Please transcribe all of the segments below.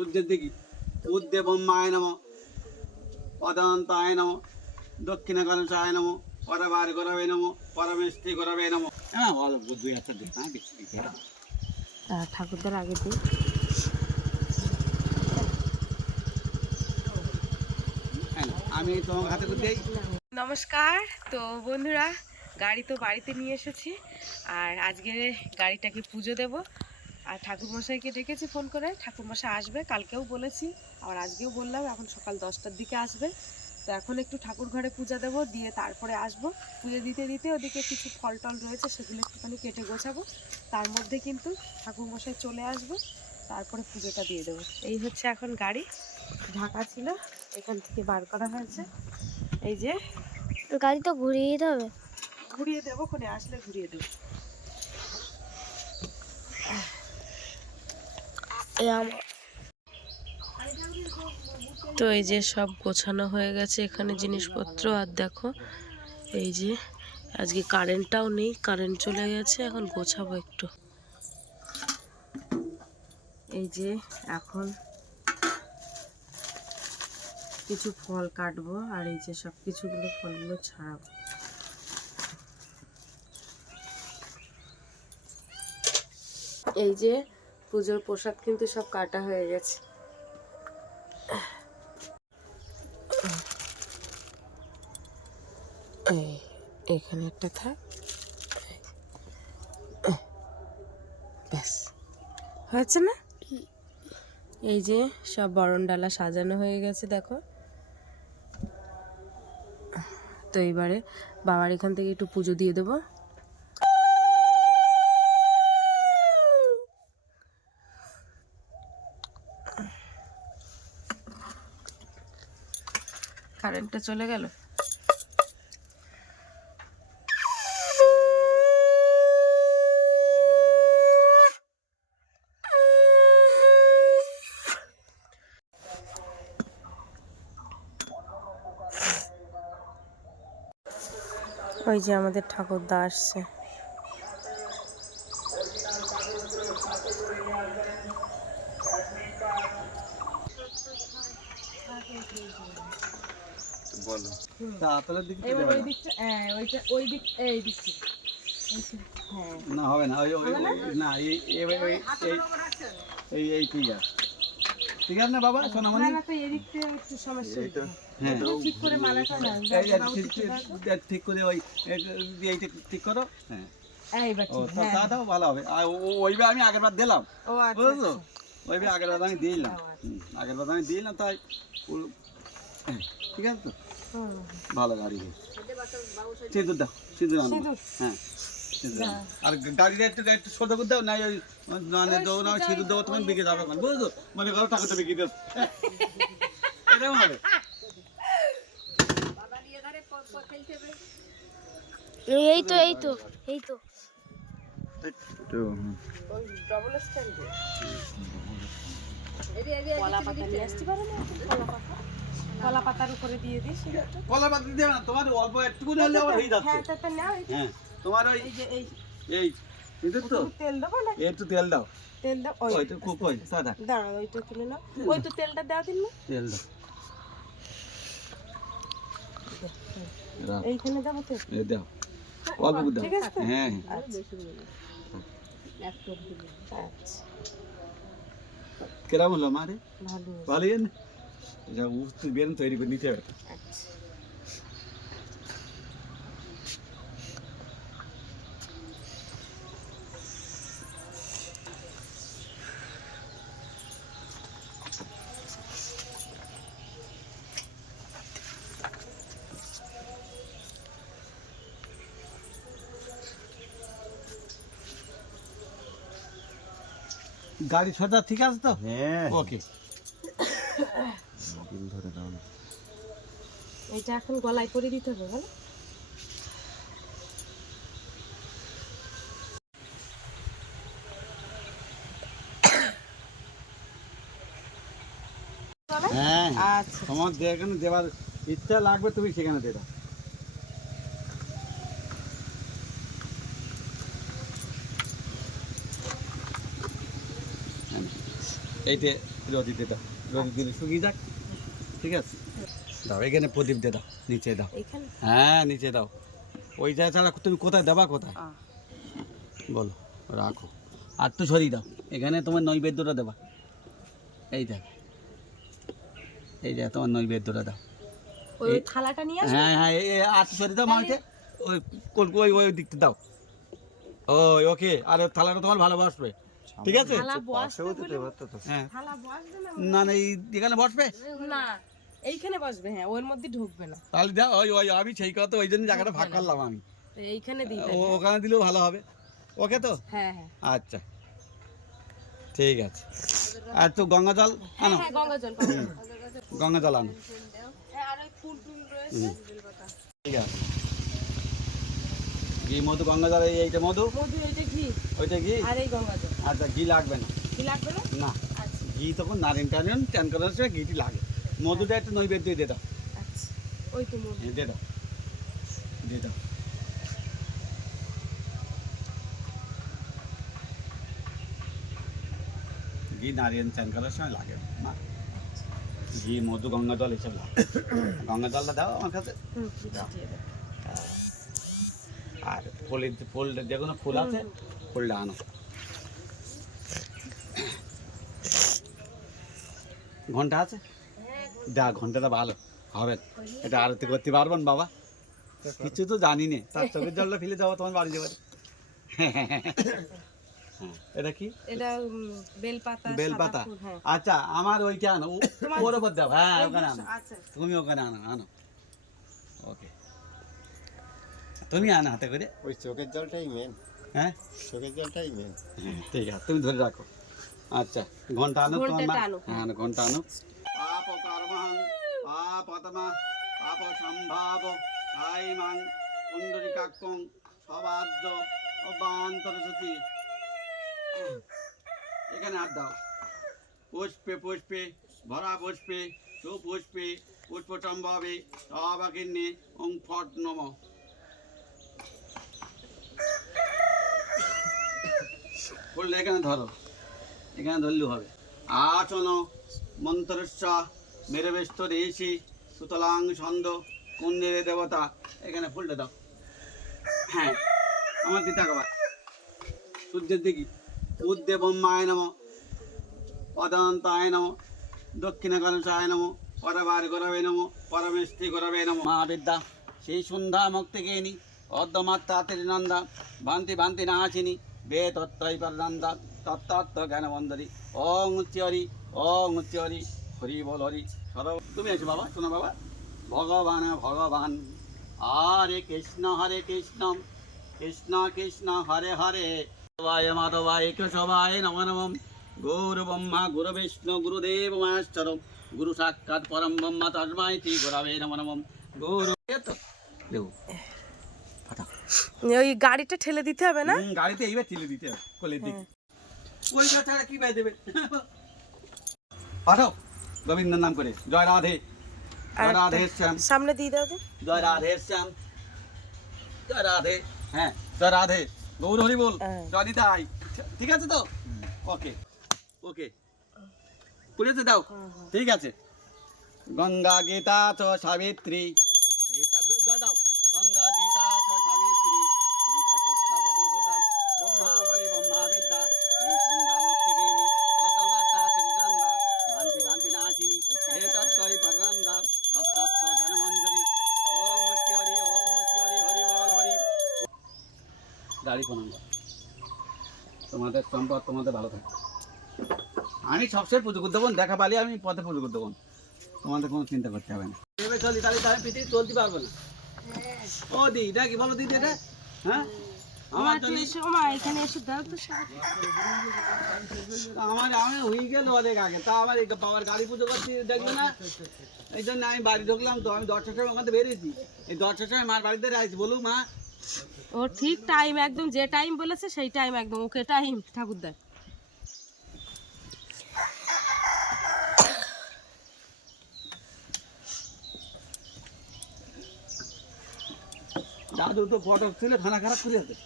সূর্যের দিকে উদ্যে ব্রহ্মায় নম পদান্তায় নম দক্ষিণ কলসায় নম পরবার গরবে নম পরমেষ্টি গরবে নম। হ্যাঁ বলো দুই হাজার দিন হ্যাঁ বেশি ঠাকুরদার আগে দিই। আমি তোমার হাতে করে দিই। নমস্কার। তো বন্ধুরা, গাড়ি তো বাড়িতে নিয়ে এসেছি, আর আজকে গাড়িটাকে পুজো দেব। আর ঠাকুরমশাইকে ডেকেছি ফোন করে, ঠাকুরমশাই আসবে, কালকেও বলেছি আর আজকেও বললাম, এখন সকাল 10টার দিকে আসবে। তো এখন একটু ঠাকুর ঘরে পূজা দেব, দিয়ে তারপরে আসবো। পুজো দিতে দিতে ওদিকে কিছু ফল টল রয়েছে, সেগুলো একটুখানি কেটে গোছাবো। তার মধ্যে কিন্তু ঠাকুরমশাই চলে আসবে, তারপরে পুজোটা দিয়ে দেবো। এই হচ্ছে এখন গাড়ি, ঢাকা ছিল, এখান থেকে বার করা হয়েছে। এই যে গাড়ি তো ঘুরিয়ে দিতে হবে। ঘুরিয়ে দেবো, কোনে আসলে ঘুরিয়ে দেবো। তো এই যে সব গোছানো হয়ে গেছে এখানে জিনিসপত্র। আর দেখো এই যে আজকে কারেন্টটাও নেই, কারেন্ট চলে গেছে। এখন গোছাবো একটু। এই যে এখন কিছু ফল কাটবো, আর এই যে সব কিছুগুলো ফলগুলো ছাড়াবো। এই যে পুজোর প্রসাদ কিন্তু সব কাটা হয়ে গেছে। এখানে একটা থাক, ব্যাস হয়েছে না? এই যে সব বরণ ডালা সাজানো হয়ে গেছে দেখো। তো এইবারে বাবার এখান থেকে একটু পুজো দিয়ে দেবো। কারেন্টটা চলে গেল। ওই যে আমাদের ঠাকুরদা আসছে। বলো তাহলে দিকে না হবে না, ওই না এই ঠিক আছে, ঠিক আছে না বাবা সোনামণি? হ্যাঁ ঠিক করে ওই এইটা ঠিক করো। হ্যাঁ দাও ভালো হবে। আর ওইভাবে আমি আগের বার দিলাম, বুঝলো? ওইভাবে আগের বার আমি দিলাম, আগের বার আমি দিলাম, তাই ঠিক আছে তো ভালো গাড়ি। সিঁদুর দাও, সিঁদুর আনো। হ্যাঁ আর গাড়িটা একটু সোজা করে দাও, নাই ওই মানে সিঁদুর দেবো, তখন বিকে যাবে, বুঝলো? মনে করো টাকাটা বিকে দেবো, এরকম হবে। এই তো এই তো এই তো কলা পাতা নিয়ে আসতে পারো না? কলা পাতার উপরে দিয়ে দিস। কলা পাতা দিয়ে না, তোমার অল্প একটু হলে হয়ে যাচ্ছে। হ্যাঁ তোমার ওই এই সিঁদুর তো তেল দেবো না? একটু তেল দাও, তেল দাও। ওই তো খুব কই সাদা দাঁড়াও, ওইটা তুলে নাও। ওই তো তেলটা দেওয়া দিন না, তেল দাও, এইখানে দেবো তো, এই দাও অল্প দাও। ঠিক আছে? হ্যাঁ কেরাম হলো মারে? ভালো ভালোই না, যা উঠতে বেরোন তৈরি করে নিতে হবে। গাড়ি সোজা ঠিক আছে তো? হ্যাঁ ওকে। ধরে দাও না, এটা এখন গলায় পরে দিতে হবে, বলো? হ্যাঁ আচ্ছা তোমার যেখানে দেওয়ার ইচ্ছা লাগবে তুমি সেখানে দিয়ে দাও। এইটা রোদি দে দাও, রোদি দিলে শুকিয়ে যাক, ঠিক আছে? দাও এখানে প্রদীপ দে দাও, নিচে দাও, এইখানে হ্যাঁ নিচে দাও। ওইটা ছাড়া তুমি কোথায় দেবা, কোথায় বলো? রাখো, আর তো সরিয়ে দাও। এখানে তোমার নৈবেদ্যটা দেবা, এই দেখ, এই যে তোমার নৈবেদ্যটা দাও। ওই থালাটা নিয়ে আসো। হ্যাঁ হ্যাঁ, আর তো সরিয়ে দাও মাকে, ওই ওই ওই দিকটা দাও। ওই ওকে, আর ওই থালাটা তোমার ভালো বসবে, ঠিক আছে? থালা বসবে বলে হ্যাঁ, থালা বসবে না, না না, এই এখানে বসবে না এইখানে বসবে, হ্যাঁ ওর মধ্যে ঢুকবে না। তাহলে দাও, ওই ওই আমি সেই কথা, ওই জন্য জায়গাটা ভাগ করলাম আমি। তো এইখানে দিতে ওখানে দিলেও ভালো হবে, ওকে তো? হ্যাঁ হ্যাঁ আচ্ছা ঠিক আছে। আর তো গঙ্গা জল আনো, হ্যাঁ গঙ্গা জল গঙ্গা জল আনো, হ্যাঁ, আর ওই ফুল টুল রয়েছে বেলপাতা। ঠিক আছে। ঘি মধু গঙ্গা জল, এইটা মধু, মধু এইটা ঘি, ওইটা ঘি। আর এই গঙ্গা জল। আচ্ছা, ঘি লাগবে না, ঘি লাগবে না? না আচ্ছা ঘি তখন নারিয়েল টারিয়েল চান করার সময় ঘিটি লাগে। মধুটা একটু নৈবেদ্য দিয়ে দাও, আচ্ছা, ওই তো মধু। দিয়ে দাও, দিয়ে দাও। ঘি নারিয়েল চান করার সময় লাগে না, ঘি মধু গঙ্গা জল এসব লাগে। গঙ্গা জলটা দাও আমার কাছে। দিয়ে দাও। আর ফুলের ফুল, যে কোনো ফুল আছে ফুলটা আনো। ঘন্টা আছে, দা ঘন্টাটা ভালো হবে, এটা আরতি করতে পারবেন বাবা? কিছু তো জানি না, তার চোখের জলটা ফেলে যাবো তোমার বাড়ি যাবে। এটা কি? এটা বেলপাতা, বেলপাতা। সাদা ফুল, হ্যাঁ। আচ্ছা, আমার ওইটা আনো, ওর ওপর দাও, হ্যাঁ ওখানে আনো, আচ্ছা তুমি ওখানে আনো, আনো ওকে, তুমি আনো হাতে করে। ওই চোখের জলটাই মেন, হ্যাঁ চোখের জলটাই মেন। ঠিক আছে, তুমি ধরে রাখো। আচ্ছা, ঘন্টা আনো তোমার মা, ঘন্টাটা আনো। হ্যাঁ ঘন্টা আনো। পাপ কর্মং পাপতমা পাপ সম্ভাব আইমাং পুণ্ডরিকাক্ষং সবাদ্য অবান্তরসতি। এখানে হাত দাও, পুষ্পে পুষ্পে ভরা পুষ্পে সুপুষ্পে পুষ্পচম্ভাবে সবাকিন্নে ওং ফট নম। বললে এখানে ধরো, এখানে ধরলেও হবে। আচন মন্ত্রস্য মেরবেষ্ট ঋষি সুতলাং ছন্দ কুণ্ডের দেবতা। এখানে ফুলটা দাও, হ্যাঁ আমার দিতে একবার সূর্যের দিকে। উদ্দে ব্রহ্মায় নম, পদান্তায় নম, দক্ষিণকালসায় নম, পরবার গরবে নম, পরমেষ্টি গরবে নম। মা বিদ্যা সেই সন্ধ্যা মুক্তিকেনি অর্ধমাত্রা ত্রিনন্দা ভান্তি ভান্তি নাচিনি বে তত্ত্বই পরনন্দা তত্তত্ত্ব জ্ঞানবন্দরি। ওং উচ্চরি, ওং উচ্চরি, হরি বল হরি সরব। তুমি আছো বাবা, শোনো বাবা। ভগবান ভগবান হরে কৃষ্ণ কৃষ্ণ কৃষ্ণ হরে হরে মাধবায় মাধবায় কেশবায় নমঃ নমঃ। গুরু ব্রহ্মা গুরু বিষ্ণু গুরুদেব মহেশ্বর গুরু সাক্ষাৎ পরম ব্রহ্ম তস্मै শ্রী গুরবে নমঃ নমঃ। গুরু দেবো ফাটা, ওই গাড়িটা ঠেলে দিতে হবে না? গাড়িতে এইবার ঠেলে দিতে হবে কোলের দিকে, ওই ছাড়া কি পাই দেবে। পাঠাও গোবিন্দর নাম করে। জয় রাধে, জয় রাধে শ্যাম, সামনে দিয়ে দাও তো। জয় রাধে শ্যাম, জয় রাধে, হ্যাঁ জয় রাধে, গৌর হরি বল, জয় নিতাই। ঠিক আছে তো? ওকে ওকে, পুড়েছে দাও, ঠিক আছে। গঙ্গা গীতা চ সাবিত্রী, জয় দাও। গঙ্গা গীতা চ সাবিত্রী, গীতা সত্যপতি প্রতাপ, ব্রহ্মা বলি ব্রহ্মা বিদ্যা, এই সন্ধ্যা মুক্তিকিনী অর্ধমাত্রা ত্রিনন্দা ভান্তি ভান্তি নাচিনী হে তত্ত্বই পরনন্দা তত্তত্ত্ব জ্ঞানমঞ্জরি। ওম মুক্তি হরি, ওম মুক্তি হরি, হরি বল হরি। গাড়ি প্রণাম, তোমাদের সম্পদ তোমাদের ভালো থাকে। আমি সবসময় পুজো করতে দেবো, দেখা পালি আমি পথে পুজো করতে দেবো, তোমাদের কোনো চিন্তা করতে হবে না। চলি তাহলে তাহলে পৃথিবী চলতে পারবো না। ও দি, এটা কি বলো দিদি, এটা হ্যাঁ আমার জন্য, এখানে এসে দাও তো। আমার আমি হয়ে গেল অনেক আগে, তা আমার এই বাবার গাড়ি পুজো করতে দেখলো না, এই জন্য আমি বাড়ি ঢুকলাম। তো আমি 10টার সময় ওখান থেকে বেরিয়েছি, এই 10টার সময় মার বাড়িতে আসছি। বলুক মা, ও ঠিক টাইম একদম, যে টাইম বলেছে সেই টাইম একদম ওকে টাইম ঠাকুরদা। দাদু তো ফটো ছিল খানা খারাপ করে আছে।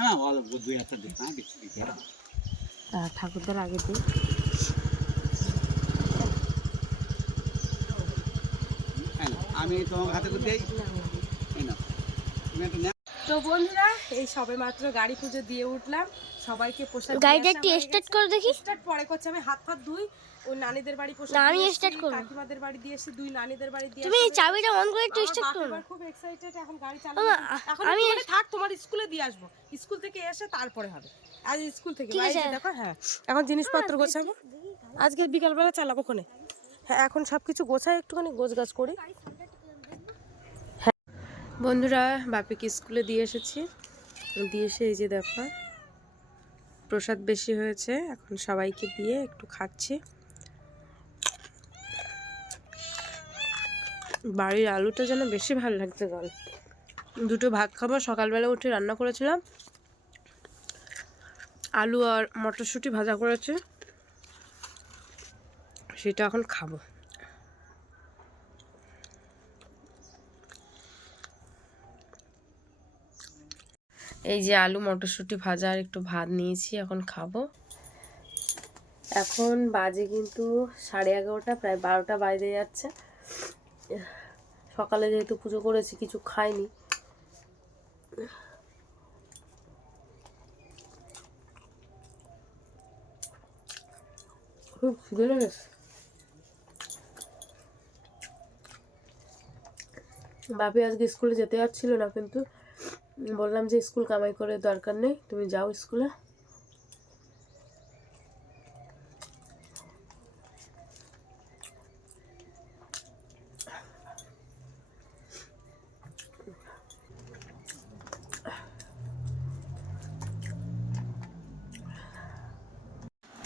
হ্যাঁ ভালো দুই একটা দিন হ্যাঁ বেশি দিতে হবে। ঠাকুরদার আগে দিই। হ্যাঁ আমি তোমার হাতে করে দিই এই নাও তুমি একটা নাও। তো বন্ধুরা এই সবে মাত্র গাড়ি পুজো দিয়ে উঠলাম, সবাইকে প্রসাদ গাড়িটা একটু স্টার্ট করে দেখি। স্টার্ট পরে করছে, আমি হাত ফাত ধুই, ওই নানিদের বাড়ি প্রসাদ না, আমি দিয়ে start এসেছি, করবো। কাকিমাদের বাড়ি দিয়ে এসেছি, দুই নানিদের বাড়ি দিয়ে তুমি এই এসেছি। চাবিটা অন করে একটু আমার স্টার্ট বাপ করো। এবার খুব এক্সাইটেড, এখন গাড়ি চালাবো। বাবা, এখন আমি আমি থাক, তোমার স্কুলে দিয়ে আসবো, স্কুল থেকে এসে তারপরে হবে। আজ স্কুল থেকে ঠিক আছে। দেখো, হ্যাঁ এখন জিনিসপত্র গোছাবো, আজকে বিকালবেলা চালাবো কোনে। হ্যাঁ এখন সব কিছু গোছাই, একটুখানি গোছগাছ করি। বন্ধুরা বাপিকে স্কুলে দিয়ে এসেছি, দিয়ে এসে এই যে দেখো প্রসাদ বেশি হয়েছে, এখন সবাইকে দিয়ে একটু খাচ্ছি। বাড়ির আলুটা যেন বেশি ভালো লাগছে গল, দুটো ভাগ খাবো। সকালবেলা উঠে রান্না করেছিলাম, আলু আর মটরশুঁটি ভাজা করেছে, সেটা এখন খাবো। এই যে আলু মটরশুঁটি ভাজা আর একটু ভাত নিয়েছি, এখন খাবো। এখন বাজে কিন্তু 11:30, প্রায় 12টা বাজতে যাচ্ছে। সকালে যেহেতু পুজো করেছি কিছু খাইনি, খুব খিদে লেগেছে। বাপি আজকে স্কুলে যেতে যাচ্ছিল না, কিন্তু বললাম যে স্কুল কামাই করে দরকার নেই, তুমি যাও স্কুলে।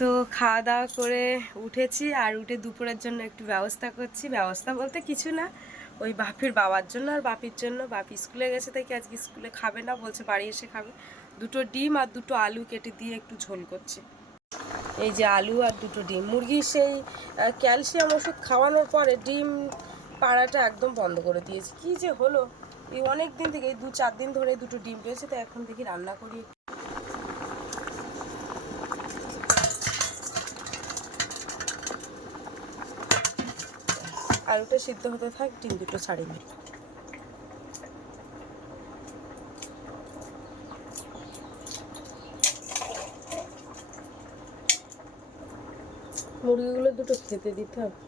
তো খাওয়া দাওয়া করে উঠেছি, আর উঠে দুপুরের জন্য একটু ব্যবস্থা করছি। ব্যবস্থা বলতে কিছু না, ওই বাপির বাবার জন্য আর বাপির জন্য। বাপি স্কুলে গেছে তাই আজকে স্কুলে খাবে না, বলছে বাড়ি এসে খাবে। দুটো ডিম আর দুটো আলু কেটে দিয়ে একটু ঝোল করছি। এই যে আলু আর দুটো ডিম, মুরগির সেই ক্যালসিয়াম ওষুধ খাওয়ানোর পরে ডিম পাড়াটা একদম বন্ধ করে দিয়েছি। কি যে হলো, এই অনেক দিন থেকে, এই 2-4 দিন ধরে দুটো ডিম পেয়েছে, তো এখন দেখি রান্না করি। আলুটা সিদ্ধ হতে থাক, ডিম দুটো ছাড়িয়ে নিই। মুরগিগুলো দুটো খেতে দিতে হবে।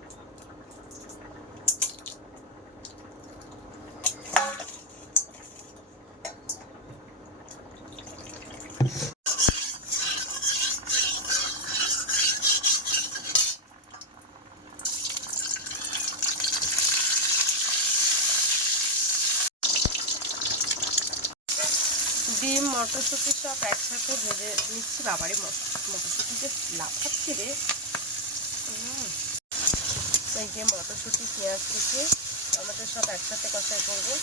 ডিম মটরশুঁটি সব একসাথে ভেজে নিচ্ছি। বাবারে মটরশুঁটি যে লাফাচ্ছে রে। এই যে মটরশুঁটি, পেঁয়াজ কুচি, টমেটো সব একসাথে কষাই করবো।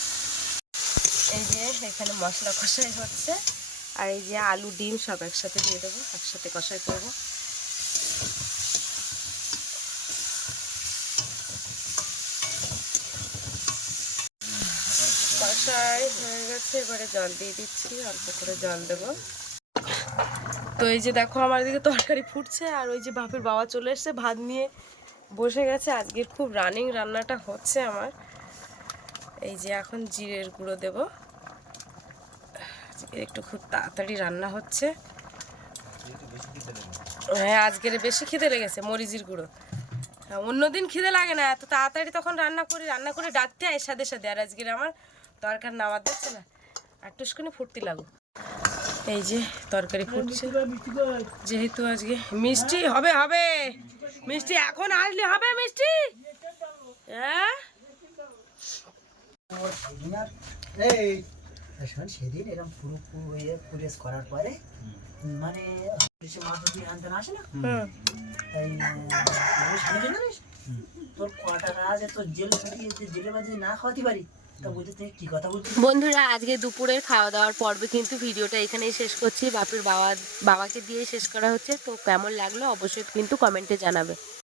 এই যে এখানে মশলা কষাই হচ্ছে, আর এই যে আলু ডিম সব একসাথে দিয়ে দেবো, একসাথে কষাই করবো। কষাই হয়ে গেছে, এবারে জল দিয়ে দিচ্ছি, অল্প করে জল দেবো। তো এই যে দেখো আমার দিকে তরকারি ফুটছে, আর ওই যে বাপের বাবা চলে এসছে, ভাত নিয়ে বসে গেছে। আজকের খুব রানিং রান্নাটা হচ্ছে আমার। এই যে এখন জিরের গুঁড়ো দেব, আজকে একটু খুব তাড়াতাড়ি রান্না হচ্ছে। হ্যাঁ আজকের বেশি খিদে লেগেছে, মরিচের গুঁড়ো। হ্যাঁ অন্যদিন খিদে লাগে না, এত তাড়াতাড়ি তখন রান্না করে ডাকতে হয় সাথে সাথে। আর আজকের আমার তরকার নামার দিচ্ছে না, আর টুসকুনি ফুটতে লাগো। এই যে তরকারি ফুটছে, যেহেতু আজকে মিষ্টি হবে মিষ্টি এখন আসলে হবে মিষ্টি। হ্যাঁ সেদিন এরকম পুরো পুরেস করার পরে মানে মাছ দিয়ে আনতে আসে না, জানিস তোর কটা আছে, তোর জেলে মাছ না খাওয়াতে পারি। বন্ধুরা আজকে দুপুরের খাওয়া দাওয়ার পর্বে কিন্তু ভিডিওটা এখানেই শেষ করছি। বাপির বাবাকে দিয়ে শেষ করা হচ্ছে। তো কেমন লাগলো অবশ্যই কিন্তু কমেন্টে জানাবে।